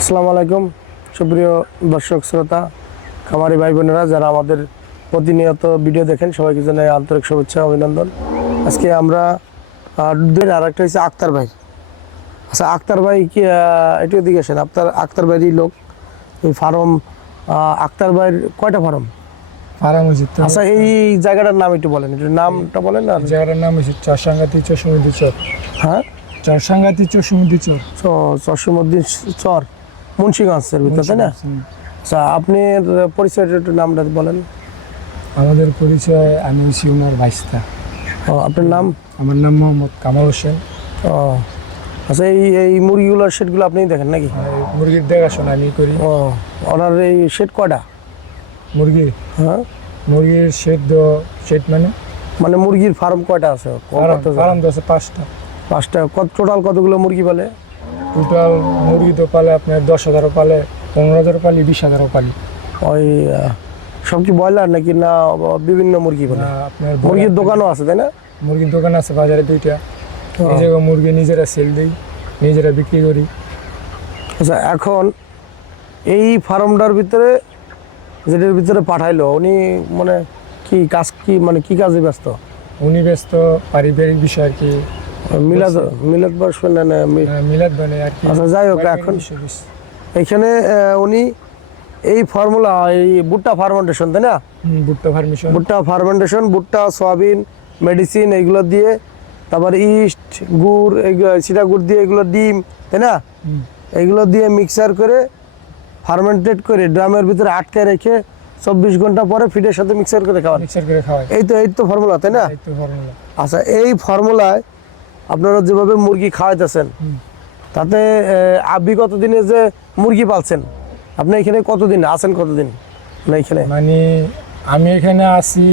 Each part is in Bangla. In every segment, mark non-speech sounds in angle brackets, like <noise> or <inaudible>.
আসসালামু আলাইকুম। সুপ্রিয় দর্শক শ্রোতা খামারি ভাই বোনেরা যারা আমাদের প্রতিনিয়ত ভিডিও দেখেন সবাইকে জানাই আন্তরিক শুভেচ্ছা অভিনন্দন। আজকে আমরা দুধের আর একটা হচ্ছে আক্তার ভাই। আচ্ছা আক্তার ভাই কি একটু দিকে আসেন। আপনার আক্তার ভাইয়েরই লোক। এই ফার্ম আক্তার ভাইয়ের কয়টা ফার্ম? ফার্ম আচ্ছা এই জায়গাটার নাম একটু বলেন। একটু নামটা বলেন না। জায়গাটার নাম হয়েছে চরসাঙ্গাতি চর। হ্যাঁ? চরসাঙ্গাতি চৌসমুদ্দি চর। চরসমুদ্দিন চর। মুন্সিগঞ্জের ভিতর তাই না? আচ্ছা আপনার পরিচয়টা একটু নামটা বলেন। আমাদের পরিচয় আমি হচ্ছি উনার ভাইস্তা ও আপনার নাম? আমার নাম মোহাম্মদ কামাল হোসেন। ও আচ্ছা এই এই মুরগিগুলোর শেডগুলো আপনিই দেখেন নাকি? মুরগির দেখাশোনা আমি করি। ও ওনার এই শেড কয়টা? মুরগি? হ্যাঁ। মুরগির সেদ্ধ সেট মানে? মানে মুরগির ফার্ম কয়টা আছে? ফার্ম তো আছে পাঁচটা। পাঁচটা কত টোটাল কতগুলো মুরগি পালে? টোটাল মুরগি তো পালে আপনার দশ হাজারও পালে পনেরো হাজারও পালি বিশ হাজারও পালি। ওই সব কি ব্রয়লার নাকি না বিভিন্ন মুরগি না, আপনার মুরগির দোকানও আছে তাই না? মুরগির দোকান আছে বাজারে দুইটা। জায়গায় মুরগি নিজেরা সেল দিই নিজেরা বিক্রি করি। আচ্ছা এখন এই ফার্মটার ভিতরে যেটার ভিতরে পাঠাইলো উনি মানে কি কাজ কি মানে কি কাজে ব্যস্ত? উনি ব্যস্ত পারিবারিক বিষয় আর কি। মিলাদ মিলাদ বসবেন না না মিলাদ আর আচ্ছা যাই হোক এখন এখানে উনি এই ফর্মুলা এই ভুট্টা ফার্মেন্টেশন তাই না? ভুট্টা ফার্মেশন। ভুট্টা ফার্মেন্টেশন ভুট্টা সয়াবিন মেডিসিন এগুলো দিয়ে তারপর ইস্ট গুড় এগুলো সিটা গুড় দিয়ে এগুলো ডিম তাই না। এগুলো দিয়ে মিক্সার করে ফার্মেন্টেড করে ড্রামের ভিতরে আটকে রেখে চব্বিশ ঘণ্টা পরে ফিডের সাথে মিক্সার করে খাওয়া মিক্সার করে খাওয়াই। এই তো এই তো ফর্মুলা তাই না? ফর্মুলা। আচ্ছা এই ফর্মুলায় আপনারা যেভাবে মুরগি খাওয়াইতেছেন তাতে আপনি কতদিনে যে মুরগি পালছেন? আপনি এখানে কতদিন আছেন কতদিন? না এখানে? মানে আমি এখানে আসি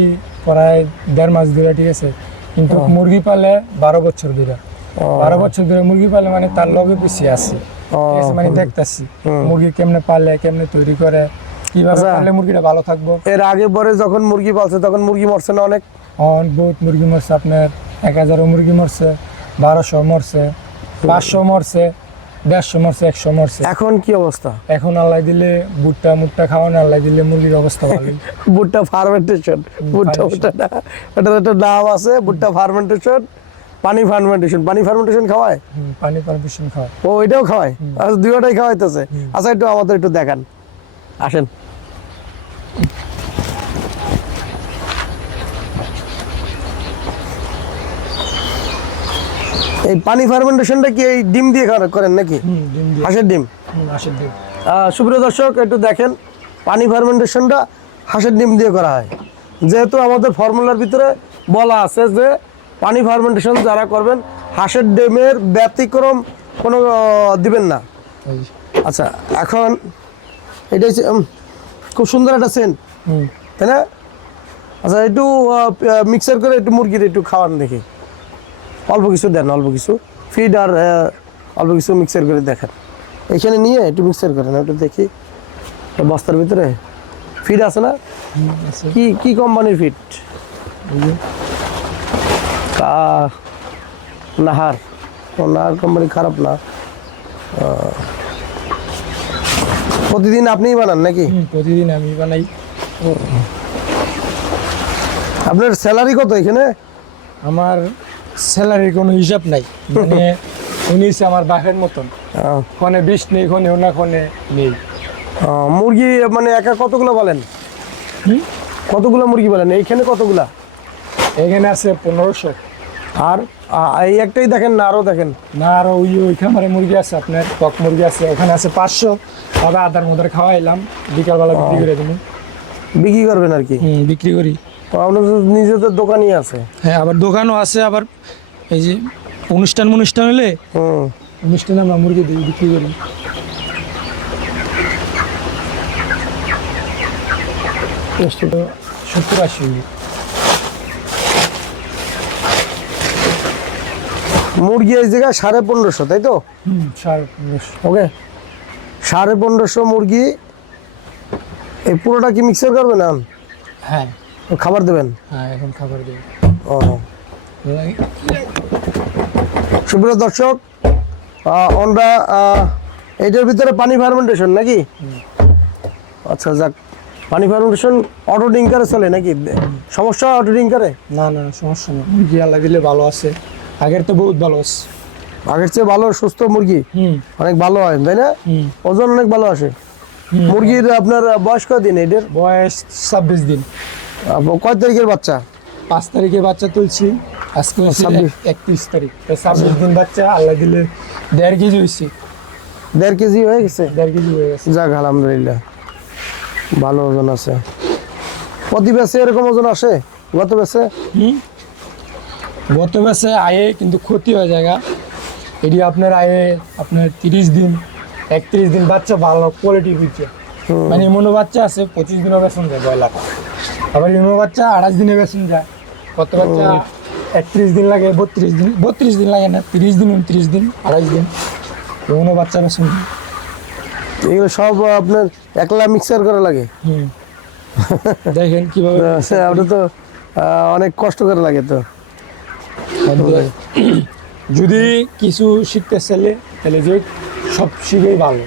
প্রায় দেড় মাস ধরে ঠিক আছে? কিন্তু মুরগি পালে বারো বছর ধরে। বারো বছর ধরে মুরগি পালে মানে তার লগে পিছিয়ে আসি মানে দেখতেছি মুরগি কেমনে পালে কেমনে তৈরি করে কীভাবে আচ্ছা। পালে মুরগিটা ভালো থাকব। এর আগে পরে যখন মুরগি পালছে তখন মুরগি মরছে না অনেক? অন বহুত মুরগি মরছে আপনার এক হাজারও মুরগি মরছে। বারোশো মরছে পাঁচশো মরছে দেড়শো মরছে একশো মরছে। এখন কি অবস্থা? এখন আল্লাহ দিলে ভুট্টা মুট্টা খাওয়ানো আল্লাহ দিলে মুরগির অবস্থা ভালোই। <laughs> ভুট্টা ফার্মেন্টেশন ভুট্টা ভুট্টা ওটার একটা নাম আছে ভুট্টা ফার্মেন্টেশন পানি ফার্মেন্টেশন। পানি ফার্মেন্টেশন খাওয়ায়? পানি পারমিশন খাওয়া ও এটাও খাওয়ায়? আচ্ছা দুইটাই খাওয়াইতেছে। আচ্ছা একটু আমাদের একটু দেখান। আসেন। এই পানি ফার্মেন্টেশনটা কি এই ডিম দিয়ে করেন নাকি? হাঁসের ডিম? হাঁসের ডিম। সুপ্রিয় দর্শক একটু দেখেন পানি ফার্মেন্টেশনটা হাঁসের ডিম দিয়ে করা হয়। যেহেতু আমাদের ফর্মুলার ভিতরে বলা আছে যে পানি ফার্মেন্টেশন যারা করবেন হাঁসের ডিমের ব্যতিক্রম কোনো দিবেন না। আচ্ছা এখন এটা হচ্ছে, খুব সুন্দর একটা সেন্ট হুম, তাই না? আচ্ছা একটু মিক্সার করে একটু মুরগির একটু খাওয়ান দেখি। অল্প কিছু দেন অল্প কিছু। ফিড আর অল্প কিছু মিক্সার করে দেখেন। এখানে নিয়ে একটু মিক্সার করেন একটু দেখি। বস্তার ভিতরে ফিড আছে না। কি কি কোম্পানির ফিড নাহার। নাহার কোম্পানি খারাপ না। প্রতিদিন আপনিই বানান নাকি? প্রতিদিন আমি বানাই। আপনার স্যালারি কত এখানে? আমার স্যালারির কোনো হিসাব নাই। মানে <laughs> উনি আমার বাপের মতন। ক্ষণে বিষ নেই ক্ষণে ওনা ক্ষণে নেই। মুরগি মানে একা কতগুলো বলেন? কতগুলো মুরগি বলেন? এইখানে কতগুলা? এখানে আছে পনেরোশো। আর এই একটাই দেখেন না আরও দেখেন? না আরও ওই ওই খামারে মুরগি আছে আপনার কক মুরগি আছে ওখানে আছে পাঁচশো। তবে আদার মধ্যে খাওয়াইলাম বিকালবেলা বিক্রি করে দিন বিক্রি করবেন আর কি? বিক্রি করি। নিজেদের দোকানই আছে। হ্যাঁ আবার দোকানও আছে আবার এই যে অনুষ্ঠান অনুষ্ঠান হলে হুম। অনুষ্ঠানে আমরা মুরগি দিই বিক্রি করি। সত্তর আশি মুরগি এই জায়গায় সাড়ে পনেরোশো তাই তো? সাড়ে পনেরোশো। ওকে। সাড়ে পনেরোশো মুরগি। এই পুরোটা কি মিক্সার করবে না? হ্যাঁ। খাবার দেবেন? হ্যাঁ এখন খাবার দেবো। ও। সুপ্রিয় দর্শক আমরা আহ, এইটার ভিতরে পানি ফার্মেন্টেশন নাকি? আচ্ছা যাক পানি ফার্মেন্টেশন অটো ডিঙ্কারে চলে নাকি? সমস্যা অটো ডিঙ্কারে না না সমস্যা নেই মুরগি আল্লাহ দিলে ভালো আছে। আগের তো বহুত ভালো আছে। আগের চেয়ে ভালো সুস্থ মুরগি? অনেক ভালো হয় তাই না? ওজন অনেক ভালো আসে। মুরগির আপনার বয়স কদিন এটার? বয়স ছাব্বিশ দিন। কয় তারিখের বাচ্চা? পাঁচ তারিখে বাচ্চা তুলছি। আজকে একত্রিশ তারিখ। ছাব্বিশ দিন বাচ্চা আল্লাহ দিলে দেড় কেজি হয়েছে। দেড় কেজি হয়ে গেছে? দেড় কেজি হয়ে গেছে। যাক আলহামদুলিল্লাহ। ভালো ওজন আছে। প্রতি বেসে এরকম ওজন আসে? গত হুম? গত মাসে আয়ে কিন্তু ক্ষতি হয়ে জায়গা। এটি আপনার আয়ে আপনার তিরিশ দিন একত্রিশ দিন বাচ্চা ভালো কোয়ালিটি হুম। মানে ইমনো বাচ্চা আছে পঁচিশ দিনও বেতন যায় ব্রয়লার আবার ইমনো বাচ্চা আঠাশ দিনে বেতন যায়। কত বাচ্চা? একত্রিশ দিন লাগে বত্রিশ দিন বত্রিশ দিন লাগে না তিরিশ দিন উনত্রিশ দিন আড়াইশ দিন। ইমনো বাচ্চা যায় এগুলো সব আপনার একলা মিক্সার করা লাগে? দেখেন কীভাবে আপনার তো অনেক কষ্ট করে লাগে তো। যদি কিছু শিখতে চাইলে তাহলে যে সব শিখেই ভালো।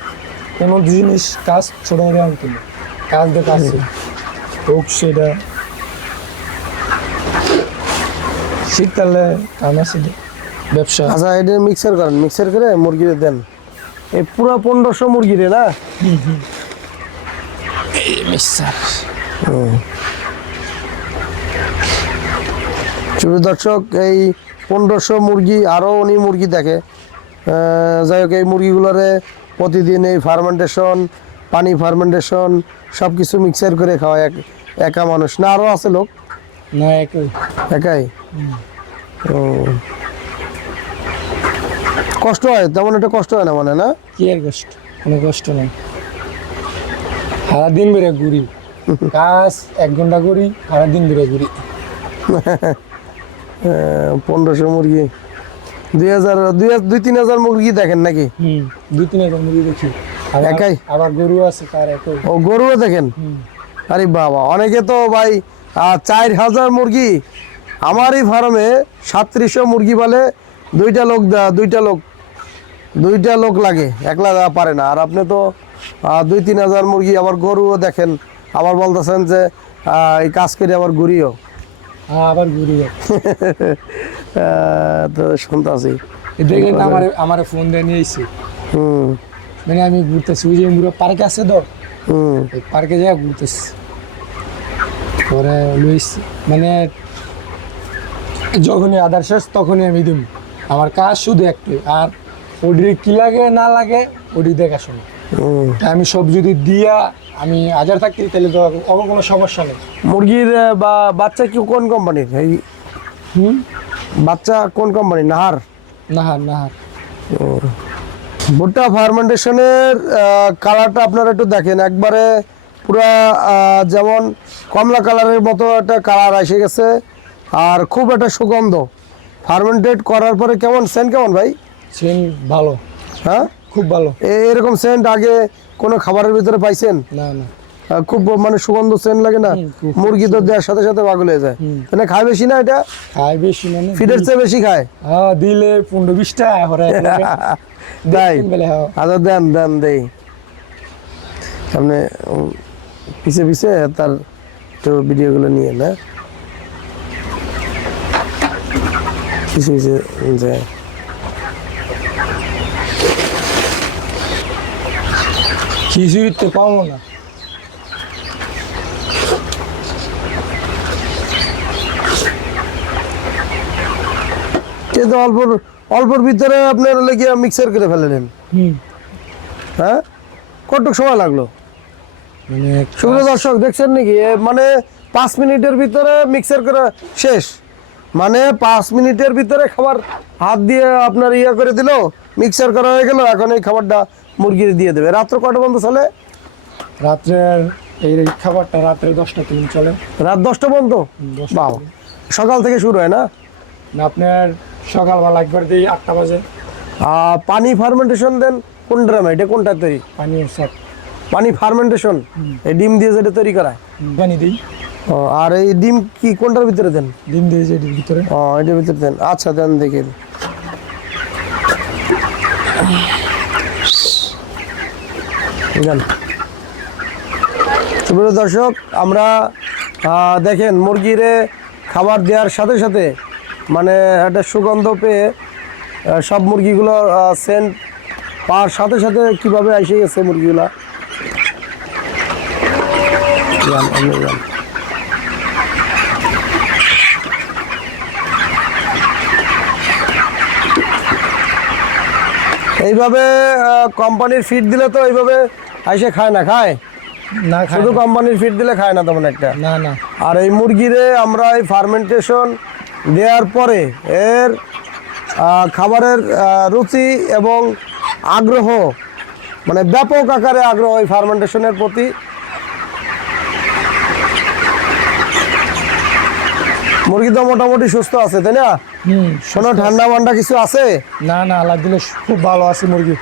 কোনো জিনিস কাজ ছোট করে আনতে কাজ দিয়ে কাজ। হোক সেটা শিখতে হলে কাম আছে ব্যবসা। আচ্ছা এটা মিক্সার করেন। মিক্সার করে মুরগিরে দেন। এই পুরো পনেরোশো মুরগিরে না? মিক্সার শুধু দর্শক এই পনেরোশো মুরগি আরও উনি মুরগি দেখে। যাই হোক এই মুরগিগুলোরে প্রতিদিন এই ফার্মেন্টেশন পানি ফার্মেন্টেশন সব কিছু মিক্সার করে খাওয়ায়। এক মানুষ না আরও আছে লোক? না একই। একাই? ও। কষ্ট হয়? তেমন একটা কষ্ট হয় না মানে না? কি আর কষ্ট? কোনো কষ্ট নেই। সারাদিন বেড়ে ঘুরি। <laughs> কাজ এক ঘণ্টা করি সারাদিন বেড়ে ঘুরি। পনেরোশো মুরগি। দুই হাজার দুই দুই তিন হাজার মুরগি দেখেন নাকি? দুই তিন হাজার মুরগি দেখি। একাই? আবার গরু আছে তার একই। ও গরুও দেখেন। আরে বাবা অনেকে তো ভাই চার হাজার মুরগি। আমারই ফার্মে সাতত্রিশশো মুরগি বলে দুইটা লোক দুইটা লোক দুইটা লোক লাগে একলা পারে না। আর আপনি তো দুই তিন হাজার মুরগি আবার গরুও দেখেন আবার বলতেছেন যে এই কাজ করে আবার ঘুরিও। হ্যাঁ আবার ঘুরি <laughs> তো শুনতে আছি আমার আমার ফোন দিয়ে নিয়ে এসেছি হুম। মানে আমি ঘুরতেছি ওই যে পার্কে আছে তো হুম। পার্কে যাই ঘুরতেছি। পরে লইছি মানে যখনই আধার শেষ তখনই আমি দিম। আমার কাজ শুধু একটাই আর ওডির কি লাগে না লাগে ওডি দেখাশোনা আমি সব যদি দিয়া আমি হাজার থাকি তাহলে তো অন্য কোনো সমস্যা নেই। মুরগির বা বাচ্চা কি কোন কোম্পানির এই হুম? বাচ্চা কোন কোম্পানি নাহার? নাহার নাহার। ভুট্টা ফার্মেন্টেশনের কালারটা আপনারা একটু দেখেন। একবারে পুরা যেমন কমলা কালারের মতো একটা কালার এসে গেছে। আর খুব একটা সুগন্ধ। ফার্মেন্টেড করার পরে কেমন? সেন্ট কেমন ভাই? সেন্ট ভালো। হ্যাঁ? খুব ভালো। এরকম সেন্ট আগে কোনো খাবারের ভিতরে পাইছেন? না না। খুব মানে সুগন্ধ সেন্ট লাগে না? মুরগি তো দেওয়ার সাথে সাথে পাগল হয়ে যায়। মানে খায় বেশি না এটা? খাই বেশি মানে ফিডের চেয়ে বেশি খায়? হ্যাঁ দিলে পনেরো বিশটা <laughs> তাই? বেলে হ্যাঁ। আচ্ছা দেন দেন দেই। সামনে পিছে পিছে তার একটু ভিডিওগুলো নিয়ে না। পিছে পিছে যে খিচুড়িতে পাবো না। কিন্তু অল্প অল্পর ভিতরে আপনার কি মিক্সার করে ফেলেলেন হুম। হ্যাঁ? কতটুক সময় লাগল? মানে সুপ্রিয় দর্শক দেখছেন নাকি? মানে পাঁচ মিনিটের ভিতরে মিক্সার করা শেষ। মানে পাঁচ মিনিটের ভিতরে খাবার হাত দিয়ে আপনার ইয়ে করে দিল মিক্সার করা হয়ে গেল এখন এই খাবারটা মুরগির দিয়ে দেবে। রাত্র কটা পর্যন্ত চলে? রাত্রের এই খাবারটা রাত্রে দশটা তিন চলে। রাত দশটা পর্যন্ত? বাবা সকাল থেকে শুরু হয় না? আপনার সকালবেলা একবার দিই আটটা বাজে। আর পানি ফার্মেন্টেশন দেন কোন ড্রামে এটা কোনটা তৈরি? পানি সব পানি ফার্মেন্টেশন এই ডিম দিয়ে যেটা তৈরি করা পানি দিই। ও, আর এই ডিম কি কোনটার ভিতরে দেন? ডিম দিয়ে যে এটির ভিতরে। ও এটার ভিতরে দেন। আচ্ছা দেন দেখি। সুপ্রিয় দর্শক আমরা দেখেন মুরগিরে খাবার দেওয়ার সাথে সাথে মানে একটা সুগন্ধ পেয়ে সব মুরগিগুলো সেন্ট পাওয়ার সাথে সাথে কীভাবে এসে গেছে মুরগিগুলা? যান, আপনি যান। এইভাবে কোম্পানির ফিড দিলে তো এইভাবে এসে খায় না খায়? না শুধু কোম্পানির ফিড দিলে খায় না তেমন একটা? না না। আর এই মুরগিরে আমরা এই ফার্মেন্টেশন দেওয়ার পরে এর খাবারের রুচি এবং আগ্রহ মানে ব্যাপক আকারে আগ্রহ এই ফার্মেন্টেশনের প্রতি মুরগি তো মোটামুটি সুস্থ আছে তাই না? হুম কোনো ঠান্ডা মান্ডা কিছু আছে? না না আল্লাহ দিলে খুব ভালো আছে মুরগি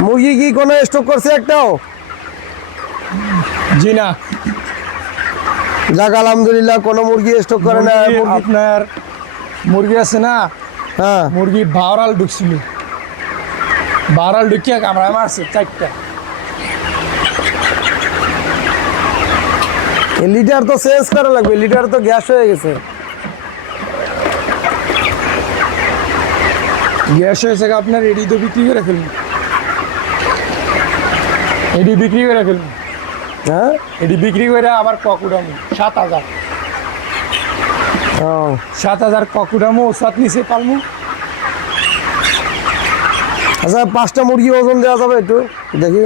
মুরগি কি কোনো স্টক করছে একটাও? জি না। যাক আলহামদুলিল্লাহ কোনো মুরগি স্টক করে না। আপনার মুরগি আছে না? হ্যাঁ। মুরগি বাওরাল ঢুকছিল। বাওরাল ঢুকিয়া কামড়া মারছে চারটা। লিটার তো চেঞ্জ করা লাগবে লিটার তো গ্যাস হয়ে গেছে। গ্যাস হয়েছে আপনার এডি তো বিক্রি করে ফেলুন। এডি বিক্রি করে ফেলুন। হ্যাঁ? এডি বিক্রি করে আবার ককুডামু সাত হাজার। ও। সাত হাজার ককুডামু ওষুধ নিচে পালমু। আচ্ছা পাঁচটা মুরগি ওজন দেওয়া যাবে একটু দেখি।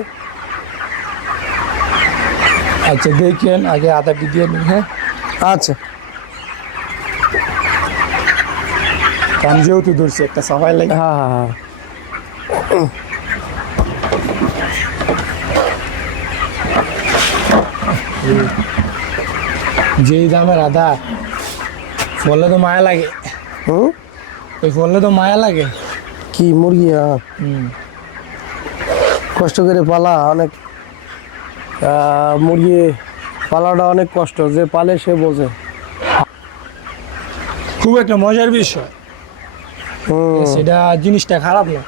আচ্ছা দেখেন আগে আধারটি দিয়ে নিন হ্যাঁ। আচ্ছা। কাম যেহেতু ধরছে একটা সবাই লাগে। হ্যাঁ হ্যাঁ হ্যাঁ। যেই দামে রাধা ফলে তো মায়া লাগে। হুম? ওই ফলে তো মায়া লাগে। কি মুরগি হ্যাঁ? কষ্ট করে পালা অনেক মুরগি পালাটা অনেক কষ্ট যে পালে সে বোঝে। খুব একটা মজার বিষয়। সেটা জিনিসটা খারাপ না।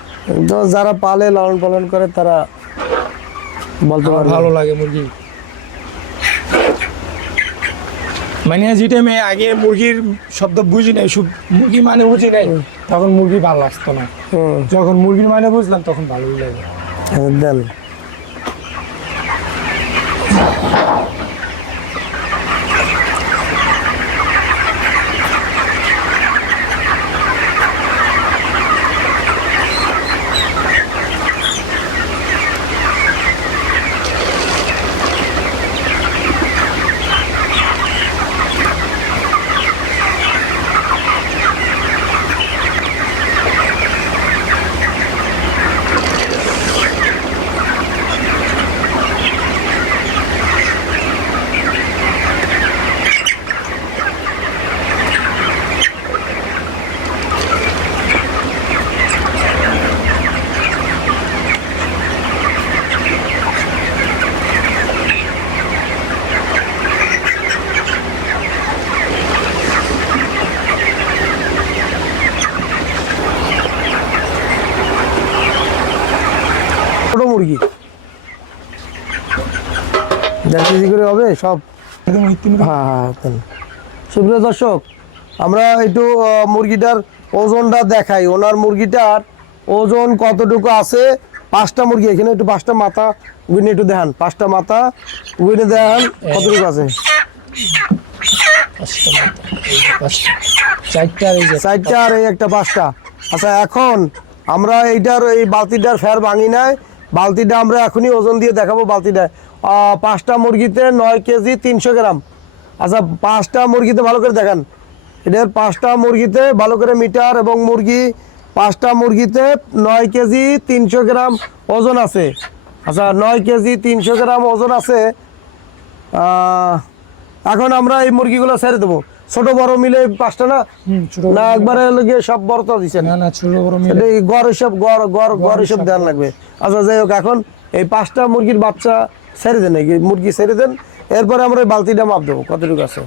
যারা পালে লালন পালন করে তারা বলতে ভালো লাগে মুরগি। মানে যে টাইমে আগে মুরগির শব্দ বুঝি নাই মুরগি মানে বুঝি নাই তখন মুরগি ভালো লাগতো না। যখন মুরগির মানে বুঝলাম তখন ভালো লাগে। দেন। ছোট মুরগি। দেড় করে হবে সব একদম হ্যাঁ হ্যাঁ সুপ্রিয় দর্শক আমরা একটু মুরগিটার ওজনটা দেখাই। ওনার মুরগিটার ওজন কতটুকু আছে? পাঁচটা মুরগি এখানে একটু পাঁচটা মাথা গুইনে একটু দেখান। পাঁচটা মাথা গুইনে দেখান কতটুকু আছে? চারটা আর এই একটা পাঁচটা। আচ্ছা এখন আমরা এইটার এই বালতিটার ফের ভাঙি নাই। বালতিটা আমরা এখনই ওজন দিয়ে দেখাবো বালতিটা। পাঁচটা মুরগিতে নয় কেজি তিনশো গ্রাম। আচ্ছা পাঁচটা মুরগিতে ভালো করে দেখান। এটার পাঁচটা মুরগিতে ভালো করে মিটার এবং মুরগি, পাঁচটা মুরগিতে নয় কেজি তিনশো গ্রাম ওজন আছে। আচ্ছা নয় কেজি তিনশো গ্রাম ওজন আছে। এখন আমরা এই মুরগিগুলো ছেড়ে দেবো। ছোট বড় মিলে পাঁচটা না? না একবারে লগে সব বড় তো দিচ্ছেন না না ছোট বড় মিলে এই গড় হিসাব গড় গড় গড় হিসাব হিসাব। দেওয়ার লাগবে। আচ্ছা যাই হোক এখন এই পাঁচটা মুরগির বাচ্চা ছেড়ে দেন মুরগি ছেড়ে দেন এরপরে আমরা এই বালতিটা মাপ দেবো। কতটুকু আছে?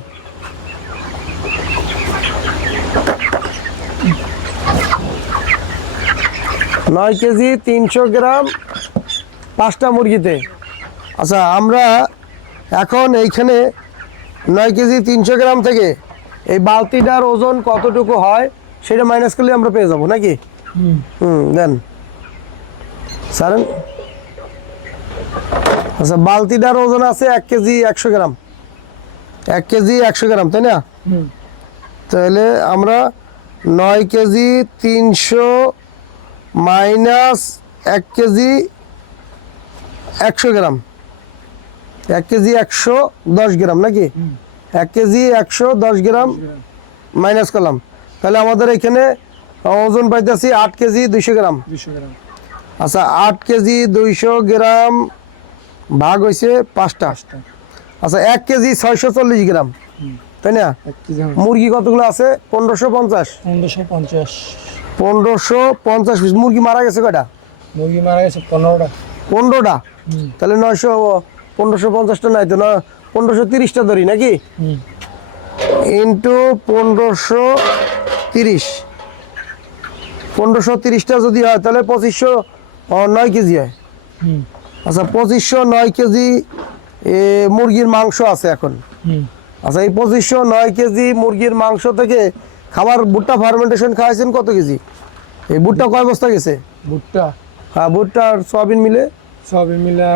নয় কেজি তিনশো গ্রাম পাঁচটা মুরগিতে। আচ্ছা আমরা এখন এইখানে নয় কেজি তিনশো গ্রাম থেকে এই বালতিটার ওজন কতটুকু হয় সেটা মাইনাস করলে আমরা পেয়ে যাব নাকি? হুম। দেন। সারেন। আচ্ছা বালতিটার ওজন আছে এক কেজি একশো গ্রাম। এক কেজি একশো গ্রাম তাই না? তাহলে আমরা নয় কেজি তিনশো মাইনাস এক কেজি একশো গ্রাম। এক কেজি একশো দশ গ্রাম নাকি? এক কেজি একশো দশ গ্রাম মাইনাস করলাম। তাহলে আমাদের এখানে ওজন পাইতেছি আট কেজি দুইশো গ্রাম। আচ্ছা আট কেজি দুইশো গ্রাম ভাগ হয়েছে পাঁচটা। আচ্ছা এক কেজি ছয়শো চল্লিশ গ্রাম। তাই না? মুরগি কতগুলো আছে? পনেরোশো পঞ্চাশ। পনেরোশো পঞ্চাশ। পনেরোশো পঞ্চাশ পিস। মুরগি মারা গেছে কয়টা? মুরগি মারা গেছে পনেরোটা। পনেরোটা? তাহলে নয়শো পনেরোশো পঞ্চাশটা নাই তো না পনেরোশো তিরিশটা ধরি নাকি? ইন্টু পনেরোশো তিরিশ। পনেরোশো তিরিশটা যদি হয় তাহলে পঁচিশশো নয় কেজি হয়। আচ্ছা পঁচিশশো নয় কেজি এ, মুরগির মাংস আছে এখন। আচ্ছা এই পঁচিশশো নয় কেজি মুরগির মাংস থেকে খাবার ভুট্টা ফার্মেন্টেশন খাওয়াইছেন কত কেজি? এই ভুট্টা কয় বস্তা গেছে? ভুট্টা। হ্যাঁ ভুট্টা আর সয়াবিন মিলে? সয়াবিন মিলা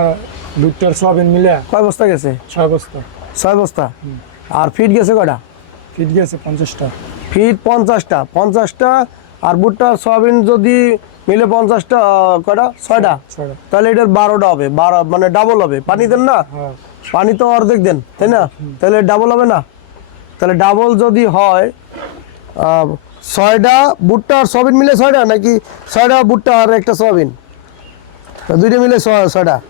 ভুট্টার সয়াবিন মিলা কয় বস্তা গেছে? ছয় বস্তা। ছয় বস্তা? আর ফিট গেছে কয়টা? ফিট গেছে পঞ্চাশটা। ফিট পঞ্চাশটা। পঞ্চাশটা আর ভুট্টা সয়াবিন যদি মিলে পঞ্চাশটা কয়টা? ছয়টা? তাহলে এটার বারোটা হবে। বারো মানে ডাবল হবে। পানি দেন না? হ্যাঁ। পানি তো অর্ধেক দেন তাই না? তাহলে ডাবল হবে না? তাহলে ডাবল যদি হয় ছয়টা ভুট্টা আর সয়াবিন মিলে ছয়টা নাকি ছয়টা ভুট্টা আর একটা সয়াবিন দুইটা মিলে ছয়- ছয়টা?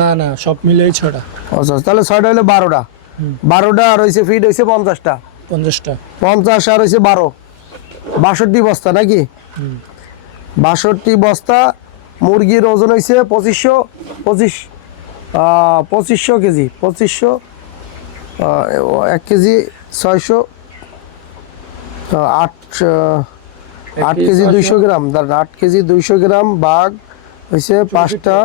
না না সব মিলেই ছটা আচ্ছা তাহলে ছয়টা হলে বারোটা। বারোটা আর হয়েছে ফিট হয়েছে পঞ্চাশটা। পঞ্চাশটা। পঞ্চাশ আর হয়েছে বারো। বাষট্টি বস্তা নাকি? বাষট্টি বস্তা মুরগির ওজন হয়েছে পঁচিশশো পঁচিশ পঁচিশশো কেজি পঁচিশশো এক কেজি ছয়শো আট আট কেজি দুইশো গ্রাম দাঁড়ান আট কেজি দুইশো গ্রাম বাঘ হয়েছে পাঁচটা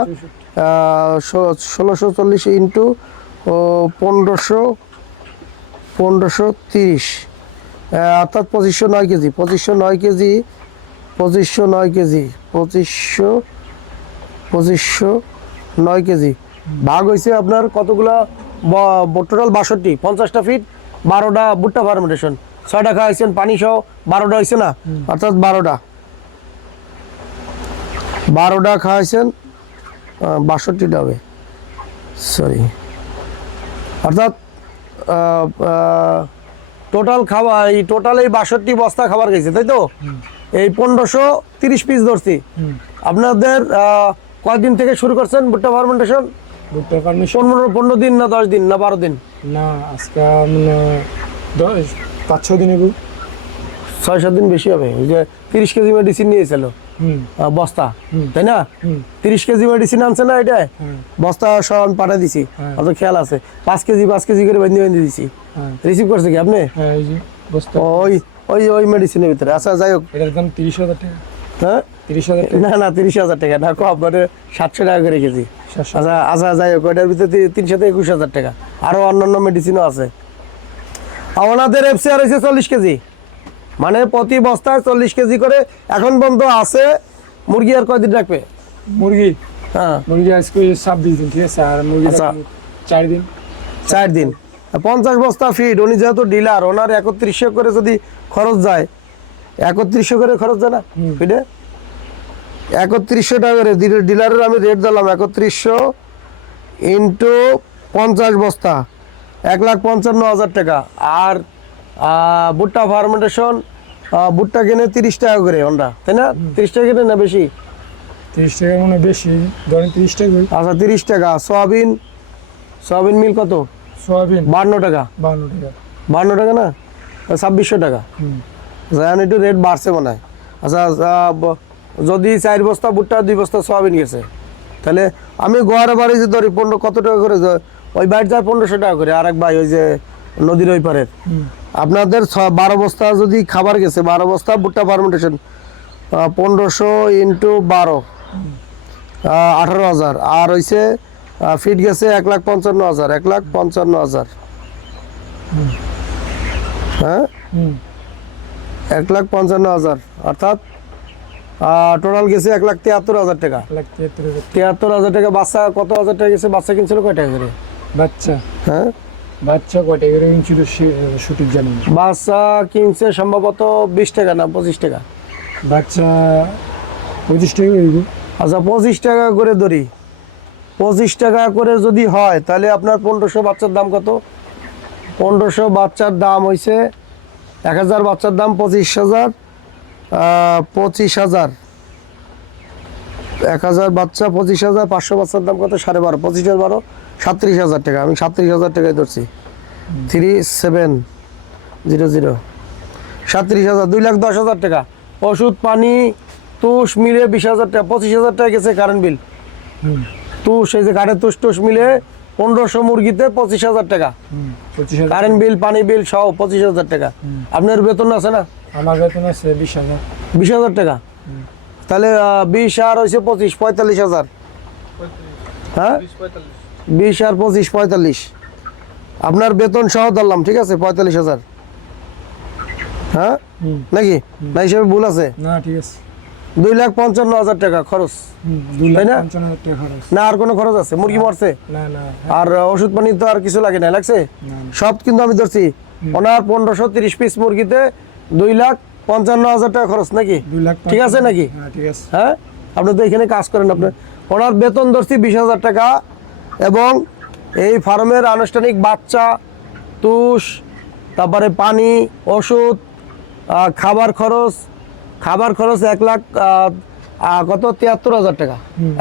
ষোলোশো চল্লিশ ইন্টু পনেরোশো পনেরোশো তিরিশ। অর্থাৎ পঁচিশশো নয় কেজি পঁচিশশো নয় কেজি পঁচিশশো নয় কেজি পঁচিশশো পঁচিশশো নয় কেজি। ভাগ হয়েছে আপনার কতগুলা টোটাল বাষট্টি পঞ্চাশটা ফিট বারোটা ভুট্টা ফার্মেন্টেশন ছয়টা খাওয়াইছেন পানি সহ বারোটা হয়েছে না? অর্থাৎ বারোটা। বারোটা খাওয়াইছেন বাষট্টিটা হবে সরি অর্থাৎ টোটাল খাবার এই টোটাল এই বাষট্টি বস্তা খাবার গেছে তাই তো? এই পনেরোশো তিরিশ পিস ধরছি। আপনাদের আহ, কয়দিন থেকে শুরু করছেন ভুট্টা ফার্মেন্টেশন পনেরো পনেরো দিন না দশ দিন না বারো দিন? না আজকে মানে পাঁচ ছ দিন ছয় সাত দিন বেশি হবে। ওই যে তিরিশ কেজি মেডিসিন নিয়েছিল বস্তা। তাই না? তিরিশ কেজি মেডিসিন আনছে না এটা হ্যাঁ বস্তা সব আমি পাঠিয়ে দিছি। হ্যাঁ। অত খেয়াল আছে। পাঁচ কেজি পাঁচ কেজি করে বেঁধে বেঁধে দিছি। হ্যাঁ। রিসিভ করছে কি আপনি? হ্যাঁ ওই ওই ওই মেডিসিনের ভিতরে। আচ্ছা যাই হোক। এটার দাম তিরিশ হাজার টাকা। হ্যাঁ? না না তিরিশ হাজার টাকা না কম মানে সাতশো টাকা করে কেজি। আচ্ছা আচ্ছা যাই হোক ওইটার ভিতরে তিনশো থেকে একুশ হাজার টাকা। আরও অন্যান্য মেডিসিনও আছে। আমাদের এফসিআর হয়েছে চল্লিশ কেজি। মানে প্রতি বস্তায় চল্লিশ কেজি করে এখন পর্যন্ত আছে। মুরগি আর কয়দিন রাখবে? মুরগি? হ্যাঁ। মুরগি আজকে ছাব্বিশ দিন ঠিক আছে? আর মুরগি আচ্ছা। চার দিন। চার দিন। পঞ্চাশ বস্তা ফিড উনি যেহেতু ডিলার ওনার একত্রিশশো করে যদি খরচ যায় একত্রিশশো করে খরচ যায় না ফিডে একত্রিশশো টাকা করে ডিলারের আমি রেট দিলাম একত্রিশশো ইন্টু পঞ্চাশ বস্তা এক লাখ পঞ্চান্ন হাজার টাকা। আর ভুট্টা ফার্মেন্টেশন ভুট্টা কিনে তিরিশ টাকা করে ওনরা তাই না? তিরিশ টাকা কিনে না বেশি? তিরিশ টাকা মানে বেশি ধরেন তিরিশ টাকা আচ্ছা তিরিশ টাকা। সয়াবিন সয়াবিন মিল কত? সোয়াবিন। বান্ন টাকা। বান্ন টাকা। বান্ন টাকা না? ছাব্বিশশো টাকা। হুম। আচ্ছা, একটু রেট বাড়ছে মনে হয়। আচ্ছা যদি চার বস্তা ভুট্টা দুই বস্তা সোয়াবিন গেছে তাহলে আমি গোয়ারে বাড়ি যে ধরি পনেরো কত টাকা করে ওই বাড়ি যায় পনেরোশো টাকা করে আর এক ভাই ওই যে নদীর ওই পারের। আপনাদের ছ- বারো বস্তা যদি খাবার গেছে বারো বস্তা ভুট্টা ফার্মেন্টেশন পনেরোশো ইন্টু বারো আঠারো হাজার। আর হইছে ফিট গেছে এক লাখ পঞ্চান্ন হাজার এক লাখ পঞ্চান্ন হাজার। হ্যাঁ? এক লাখ পঞ্চান্ন হাজার অর্থাৎ টোটাল গেছে এক লাখ তিয়াত্তর হাজার টাকা। তিয়াত্তর হাজার টাকা বাচ্চা কত হাজার টাকা গেছে? বাচ্চা কিনছিল কয় টাকা করে? বাচ্চা। হ্যাঁ? বাচ্চা কয়টা? এগুলো ইঞ্চুর সঠিক জানি বাচ্চা কিনছে সম্ভবত বিশ টাকা না পঁচিশ টাকা। বাচ্চা পঁচিশ টাকা আচ্ছা পঁচিশ টাকা করে ধরি। পঁচিশ টাকা করে যদি হয় তাহলে আপনার পনেরোশো বাচ্চার দাম কত? পনেরোশো বাচ্চার দাম হইছে এক হাজার বাচ্চার দাম পঁচিশ হাজার পঁচিশ হাজার। এক হাজার বাচ্চা পঁচিশ হাজার পাঁচশো বাচ্চার দাম কত? সাড়ে বারো। পঁচিশ হাজার বারো সাতত্রিশ হাজার টাকা। আমি সাতত্রিশ হাজার টাকায় ধরছি। থ্রি সেভেন জিরো জিরো সাতত্রিশ হাজার দুই লাখ দশ হাজার টাকা। ওষুধ পানি তুষ মিলে বিশ হাজার টাকা পঁচিশ হাজার টাকা গেছে কারেন্ট বিল তুষ এই যে কাঠের তুষ টুস মিলে পনেরোশো মুরগিতে পঁচিশ হাজার টাকা। কারেন্ট বিল পানি বিল সহ পঁচিশ হাজার টাকা। আপনার বেতন আছে না? আমার বেতন আছে বিশ হাজার। বিশ হাজার টাকা। তাহলে বিশ আর হয়েছে পঁচিশ পঁয়তাল্লিশ হাজার। হ্যাঁ? বিশ আর পঁচিশ পঁয়তাল্লিশ। আপনার বেতন সহ ধরলাম ঠিক আছে? পঁয়তাল্লিশ হাজার। হ্যাঁ? নাকি? না হিসেবে ভুল আছে? না ঠিক আছে। দুই লাখ পঞ্চান্ন হাজার টাকা খরচ। তাই না? না আর কোনো খরচ আছে? মুরগি মরছে? না আর ওষুধ পানি তো আর কিছু লাগে না লাগছে। সব কিন্তু আমি ধরছি। ওনার পনেরোশো তিরিশ পিস মুরগিতে দুই লাখ পঞ্চান্ন হাজার টাকা খরচ নাকি? ঠিক আছে নাকি? হ্যাঁ হ্যাঁ? আপনি তো এখানে কাজ করেন আপনার ওনার বেতন ধরছি বিশ হাজার টাকা এবং এই ফার্মের আনুষ্ঠানিক বাচ্চা তুষ তারপরে পানি ওষুধ খাবার খরচ খাবার খরচ এক লাখ কত? তিয়াত্তর হাজার টাকা।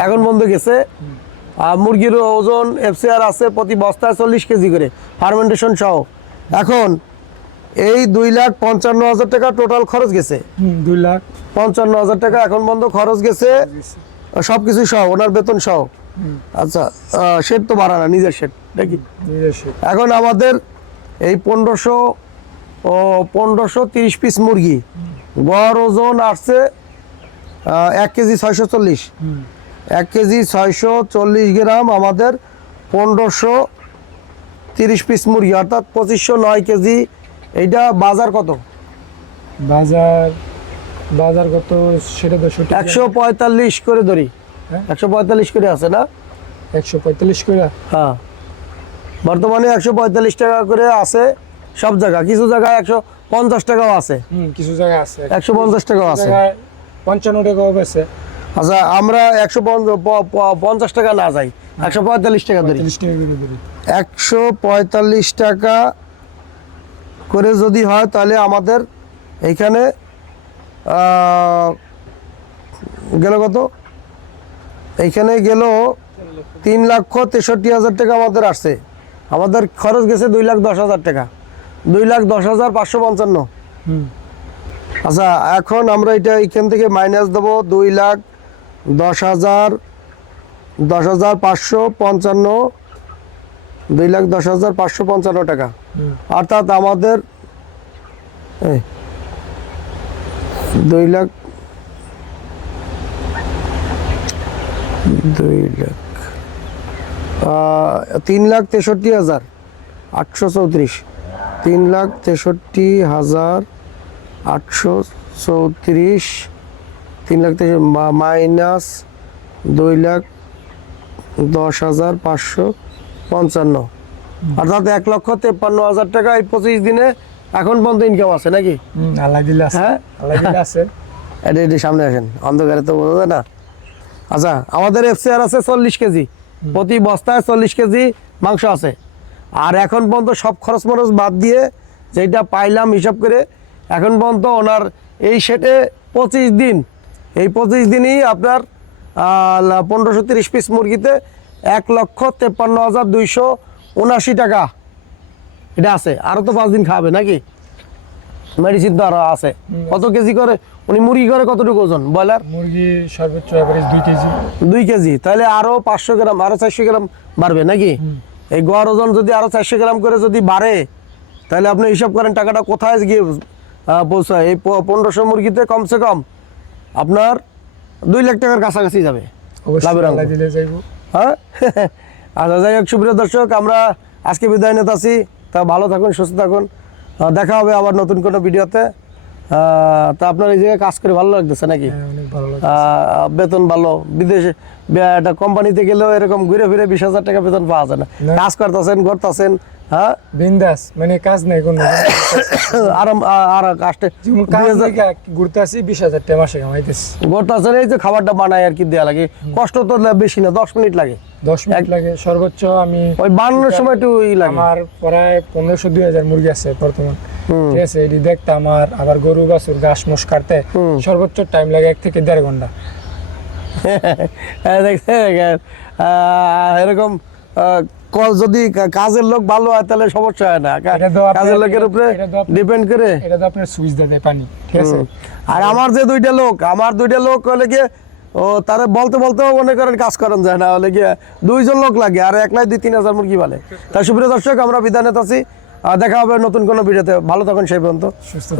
এখন বন্ধ গেছে। মুরগির ওজন এফসিআর আছে প্রতি বস্তায় চল্লিশ কেজি করে ফার্মেন্টেশন সহ। এখন এই দুই লাখ পঞ্চান্ন হাজার টাকা টোটাল খরচ গেছে। দুই লাখ। পঞ্চান্ন হাজার টাকা এখন বন্ধ খরচ গেছে। সব কিছু সহ ওনার বেতন সহ। আচ্ছা শেড তো বাড়া না নিজের শেড নাকি? এখন আমাদের এই পনেরোশো ও পনেরোশো তিরিশ পিস মুরগি গড় ওজন আসছে এক কেজি ছয়শো চল্লিশ। এক কেজি ছয়শো চল্লিশ গ্রাম আমাদের পনেরোশো তিরিশ পিস মুরগি অর্থাৎ পঁচিশশো নয় কেজি এইটা বাজার কত? বাজার বাজার কত সেটা তো সঠিক একশো পঁয়তাল্লিশ করে ধরি হ্যাঁ? একশো পঁয়তাল্লিশ করে আছে না? একশো পঁয়তাল্লিশ করে। হ্যাঁ। বর্তমানে একশো পঁয়তাল্লিশ টাকা করে আছে সব জায়গা কিছু জায়গায় একশো পঞ্চাশ টাকাও আছে। কিছু জায়গায় আছে। একশো পঞ্চাশ টাকাও আছে। পঞ্চান্ন টাকাও আছে। আচ্ছা আমরা একশো পঞ্চাশ টাকা না যাই। একশো পঁয়তাল্লিশ টাকা ধরি একশো পঁয়তাল্লিশ টাকা করে যদি হয় তাহলে আমাদের এইখানে আহ, গেল কত? এইখানে গেল তিন লক্ষ তেষট্টি হাজার টাকা আমাদের আসছে। আমাদের খরচ গেছে দুই লাখ দশ হাজার টাকা। দুই লাখ দশ হাজার পাঁচশো পঞ্চান্ন। আচ্ছা এখন আমরা এটা এখান থেকে মাইনাস দেবো দুই লাখ দশ হাজার দশ হাজার পাঁচশো পঞ্চান্ন দুই লাখ দশ হাজার পাঁচশো পঞ্চান্ন টাকা। অর্থাৎ আমাদের দুই লাখ দুই লাখ তিন লাখ তেষট্টি হাজার আটশো চৌত্রিশ। তিন লাখ তেষট্টি হাজার আটশো চৌত্রিশ। তিন লাখ মাইনাস দুই লাখ দশ হাজার পাঁচশো পঞ্চান্ন। অর্থাৎ এক লক্ষ তেপ্পান্ন হাজার টাকা এই পঁচিশ দিনে এখন পর্যন্ত ইনকাম আছে নাকি? আছে। হ্যাঁ? আল্লাহ আছে। এটা এটি সামনে আসেন। অন্ধকারে তো বোঝা যায় না। আচ্ছা আমাদের এফসিআর আছে চল্লিশ কেজি। প্রতি বস্তায় চল্লিশ কেজি মাংস আছে। আর এখন পর্যন্ত সব খরচ মরচ বাদ দিয়ে যেটা পাইলাম হিসাব করে এখন পর্যন্ত ওনার এই সেটে পঁচিশ দিন। এই পঁচিশ দিনই আপনার পনেরোশো তিরিশ পিস মুরগিতে এক লক্ষ তেপ্পান্ন হাজার দুইশো উনাশি টাকা। এটা আছে। আরও তো পাঁচ দিন খাবে নাকি? মেডিসিন তো আরও আছে। কত কেজি করে? উনি মুরগি করে কতটুকু ওজন? ব্রয়লার? মুরগি সর্বোচ্চ দুই কেজি। দুই কেজি। তাহলে আরও পাঁচশো গ্রাম আরও চারশো গ্রাম বাড়বে নাকি? এই গড় ওজন যদি আরও চারশো গ্রাম করে যদি বাড়ে তাহলে আপনি হিসাব করেন টাকাটা কোথায় গিয়ে পৌঁছায়? এই পনেরোশো মুরগিতে কমসে কম আপনার দুই লাখ টাকার কাছাকাছি যাবে। লাভের হ্যাঁ? আচ্ছা যাই হোক সুপ্রিয় দর্শক আমরা আজকে বিদায় নিতে আসি তা ভালো থাকুন সুস্থ থাকুন। দেখা হবে আবার নতুন কোনো ভিডিওতে। তা আপনার এই জায়গায় কাজ করে ভালো লাগতেছে নাকি? হ্যাঁ, বেতন ভালো। বিদেশে একটা কোম্পানিতে গেলেও এরকম ঘুরে ফিরে বিশ হাজার টাকা বেতন পাওয়া যায় না। কাজ করতেছেন করতেছেন হ্যাঁ? বিন্দাস মানে কাজ নাই কোনো। <coughs> আরাম আর কাজটা ঘুরতে আসি বিশ হাজার টাকা মাসে কামাইতেছি। করতেছেন এই যে খাবারটা বানায় আর কি দেওয়া লাগে। কষ্ট তো বেশি না দশ মিনিট লাগে। দশ মিনিট লাগে। সর্বোচ্চ আমি ওই বানানোর সময় একটু ই লাগে। আমার প্রায় পনেরোশো দুই হাজার মুরগি আছে বর্তমান। ঠিক আছে এটি দেখতে আমার আবার গরু বাছুর ঘাস মোষ কাটতে সর্বোচ্চ টাইম লাগে এক থেকে দেড় ঘণ্টা। হ্যাঁ, আহ, এরকম যদি কাজের লোক ভালো হয় তাহলে সমস্যা হয় না। কাজের লোকের উপরে ডিপেন্ড করে। এটা তো আপনার সুইচ দেয় দেয় পানি ঠিক আছে? আর আমার যে দুইটা লোক আমার দুইটা লোক হলে গিয়ে ও তারে বলতে বলতে মনে করেন কাজ করেন যায় না হলে গিয়ে দুইজন লোক লাগে আর এক একলাই দুই তিন হাজার মুরগি বলে তাই সুপ্রিয় দর্শক আমরা বিধানে আছি। দেখা হবে নতুন কোনো ভিডিওতে ভালো থাকুন সেই পর্যন্ত সুস্থ।